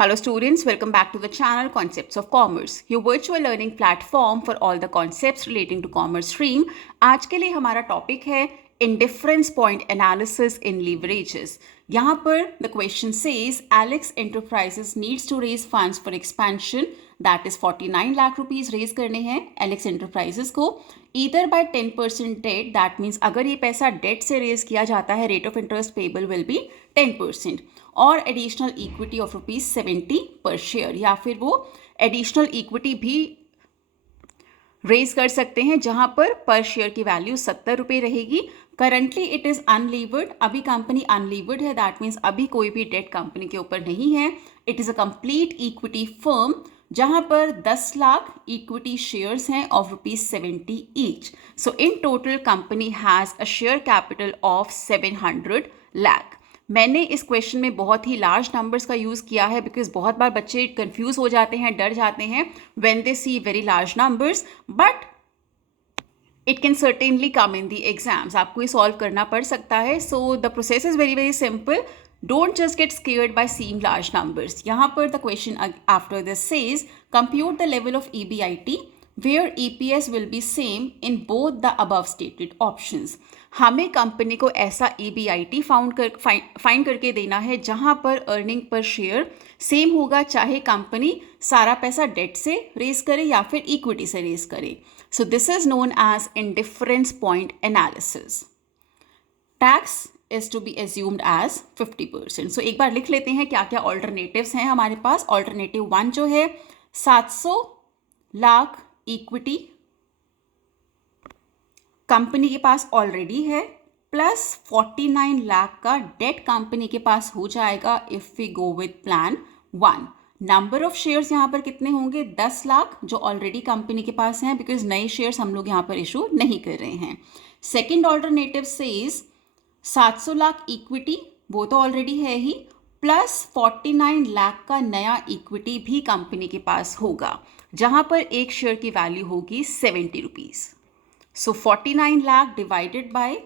Hello students, welcome back to the channel Concepts of Commerce, your virtual learning platform for all the concepts relating to commerce stream. आज के लिए हमारा topic है indifference point analysis in leverages. यहाँ पर the question says Alex Enterprises needs to raise funds for expansion, that is 49 lakh rupees raise करने हैं Alex Enterprises को either by 10% debt, that means अगर ये पैसा डेट से रेज किया जाता है rate of interest payable will be 10%, और एडिशनल इक्विटी ऑफ ₹70 पर शेयर, या फिर वो एडिशनल इक्विटी भी रेज कर सकते हैं जहां पर शेयर की वैल्यू ₹70 रहेगी. करंटली इट इज़ अनलीवर्ड, अभी कंपनी अनलीवर्ड है, दैट मीन्स अभी कोई भी डेट कंपनी के ऊपर नहीं है. It is a complete equity firm जहां पर 10 लाख इक्विटी शेयर्स हैं of ₹70 each. So in total company has a share capital of 700 lakh. मैंने इस क्वेश्चन में बहुत ही लार्ज नंबर्स का यूज़ किया है बिकॉज बहुत बार बच्चे कंफ्यूज हो जाते हैं, डर जाते हैं when they see very large numbers, but it can certainly come in the exams. आपको ये सॉल्व करना पड़ सकता है. So the process is very very simple. Don't just get scared by seeing large numbers. यहाँ पर the question after this says compute the level of EBIT where EPS will be same in both the above stated options. हमें company को ऐसा EBIT find करके देना है जहां पर अर्निंग पर शेयर सेम होगा, चाहे कंपनी सारा पैसा डेट से रेज करे या फिर इक्विटी से रेज करे. So this is known as indifference point analysis. Tax is to be assumed as 50%. So एक बार लिख लेते हैं क्या क्या ऑल्टरनेटिव्स हैं हमारे पास. ऑल्टरनेटिव 1 जो है 700 लाख इक्विटी कंपनी के पास ऑलरेडी है, प्लस 49 लाख का डेट कंपनी के पास हो जाएगा if we go with plan 1. Number of shares यहाँ पर कितने होंगे? 10 लाख जो ऑलरेडी कंपनी के पास हैं बिकॉज नए शेयर्स हम लोग यहाँ पर इशू नहीं कर रहे हैं. Second alternative says 700 lakh equity, वो तो ऑलरेडी है ही, प्लस 49 लाख का नया इक्विटी भी कंपनी के पास होगा जहां पर एक शेयर की वैल्यू होगी ₹70. सो 49 लाख डिवाइडेड बाय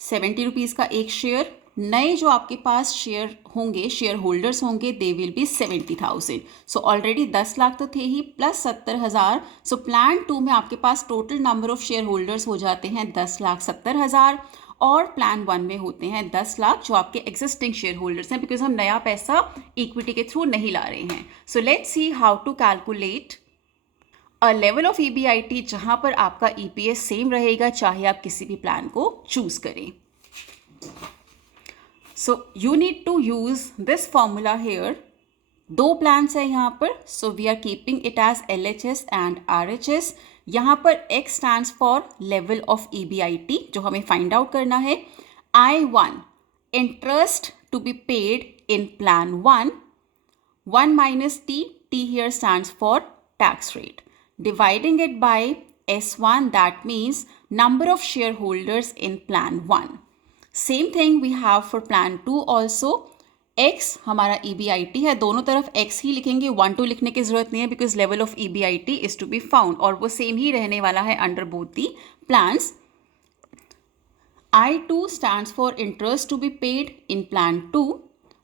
₹70 का एक शेयर. नए जो आपके पास शेयर होंगे, शेयर होल्डर्स होंगे, they will be 70,000. So already 10 lakh तो थे ही, प्लस 70,000. सो प्लान 2 में आपके पास total number of share holders हो जाते हैं 10,70,000, और प्लान 1 में होते हैं 10 लाख जो आपके एग्जिस्टिंग शेयर होल्डर्स हैं बिकॉज हम नया पैसा इक्विटी के थ्रू नहीं ला रहे हैं. So let's see how to calculate a level of EBIT जहां पर आपका EPS सेम रहेगा चाहे आप किसी भी प्लान को चूज करें. So you need to use this formula here. 2 plans है यहाँ पर, so we are keeping it as LHS and RHS. यहाँ पर X stands for level of EBIT जो हमें फाइंड आउट करना है. I1 interest to be paid in plan 1, 1 minus T here stands for tax rate. Dividing it by S1, that means number of shareholders in plan 1. Same thing we have for plan 2 also. X हमारा EBIT है, दोनों तरफ X ही लिखेंगे, 1 2 लिखने की जरूरत नहीं है because level of EBIT is to be found, और वो सेम ही रहने वाला है under both the plans. I2 stands for interest to be paid in plan 2,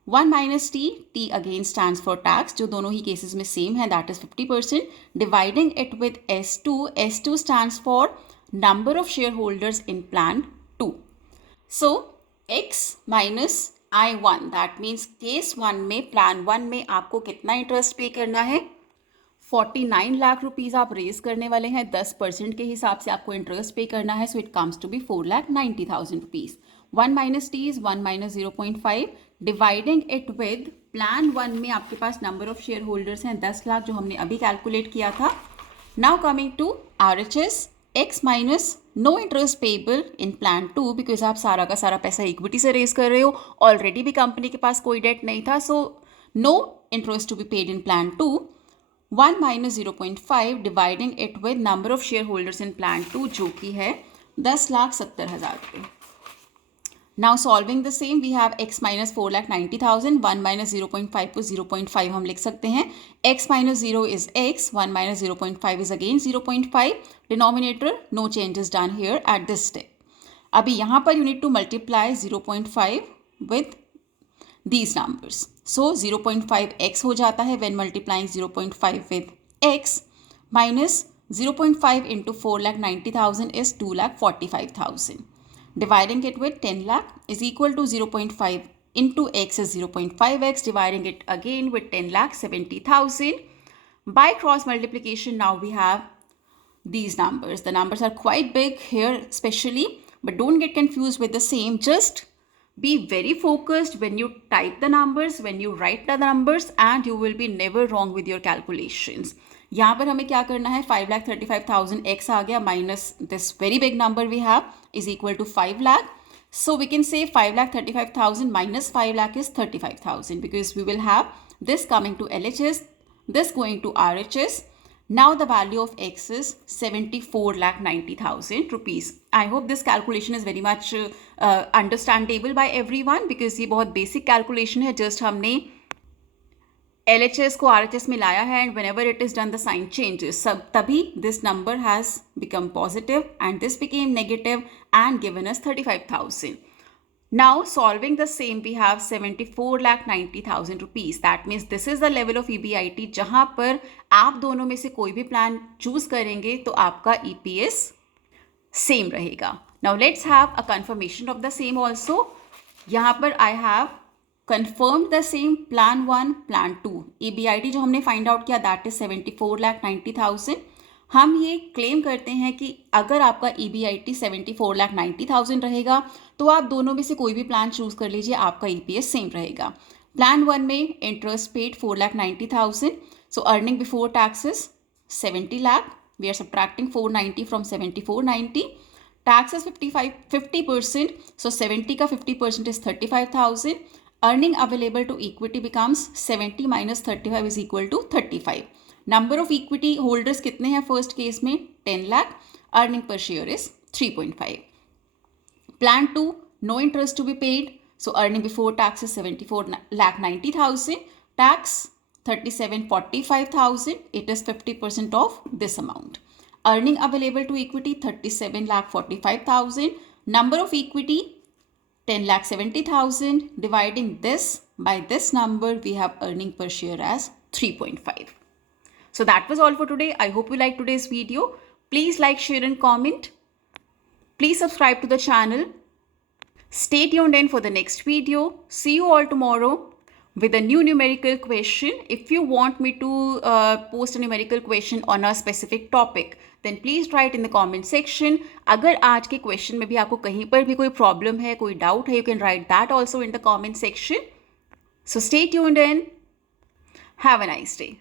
1 minus T again stands for tax जो दोनों ही केसेस में सेम है, that is 50%. Dividing it with S2 stands for number of shareholders in plan 2. So X minus I1, that means case 1 में plan 1 में आपको कितना interest pay करना है? 49 लाख रुपीज़ आप रेज करने वाले हैं, 10% के हिसाब से आपको इंटरेस्ट पे करना है. So it comes to be 4,90,000 rupees. 1 minus T is 1 minus 0.5. Dividing it with plan 1 में आपके पास नंबर ऑफ शेयर होल्डर्स हैं 10 लाख जो हमने अभी कैलकुलेट किया था. Now coming to RHS, X minus no interest payable in plan 2 because आप सारा का सारा पैसा इक्विटी से रेज कर रहे हो, ऑलरेडी भी कंपनी के पास कोई डेट नहीं था, so no interest to be paid in plan 2. 1 minus 0.5 dividing it with number of share holders in plan 2 जो कि है 10,70,000 रुपये. Now solving the same we have X minus 4,90,000, 1 minus 0.5 को 0.5 हम लिख सकते हैं. X minus 0 is X, 1 minus 0.5 is again 0.5. Denominator, no changes done here at this step. अभी यहाँ पर you need to multiply 0.5 with these numbers. So 0.5x हो जाता है when multiplying 0.5 with x minus 0.5 into 4,90,000 is 2,45,000. Dividing it with 10 lakh is equal to 0.5 into x is 0.5x. Dividing it again with 10 lakh 70,000. By cross multiplication, now we have these numbers. The numbers are quite big here especially, but don't get confused with the same. Just be very focused when you type the numbers, when you write the numbers, and you will be never wrong with your calculations. यहाँ पर हमें क्या करना है, 5,35,000 x आ गया minus this very big number we have is equal to 5 lakh. So we can say 5,35,000 minus 5 lakh is 35,000 because we will have this coming to LHS, this going to RHS. Now the value of x is 74,90,000 rupees. I hope this calculation is very much understandable by everyone because ये बहुत basic calculation है. Just हमने LHS को RHS में लाया है and whenever it is done the sign changes. तभी this number has become positive and this became negative and given us 35,000. Now solving the same we have 74,90,000 rupees. That means this is the level of EBIT जहाँ पर आप दोनों में से कोई भी plan choose करेंगे तो आपका EPS सेम रहेगा. Now let's have a confirmation of the same also. यहाँ पर I have confirmed the same plan 1, plan 2. EBIT जो हमने find out किया that is 74,90,000. हम ये क्लेम करते हैं कि अगर आपका EBIT 74,90,000 रहेगा तो आप दोनों में से कोई भी प्लान चूज कर लीजिए, आपका EPS सेम रहेगा. प्लान 1 में interest paid 4,90,000. So earning before taxes 70 lakh. We are subtracting 490 from 7490. Tax is 50%. So 70 का 50% is 35,000. Earning available to equity becomes 70 minus 35 is equal to 35. Number of equity holders कितने हैं first case में? 10 lakh. Earning per share is 3.5. Plan 2, no interest to be paid. So earning before tax is 74,90,000. Tax 37,45,000. It is 50% of this amount. Earning available to equity 37,45,000. Number of equity 10,70,000. Dividing this by this number, we have earning per share as 3.5. So that was all for today. I hope you liked today's video. Please like, share and comment. Please subscribe to the channel. Stay tuned in for the next video. See you all tomorrow with a new numerical question. If you want me to post a numerical question on a specific topic, then please write in the comment section. अगर आज के question में भी आपको कहीं पर भी कोई problem है, कोई doubt है, you can write that also in the comment section. So stay tuned in. Have a nice day.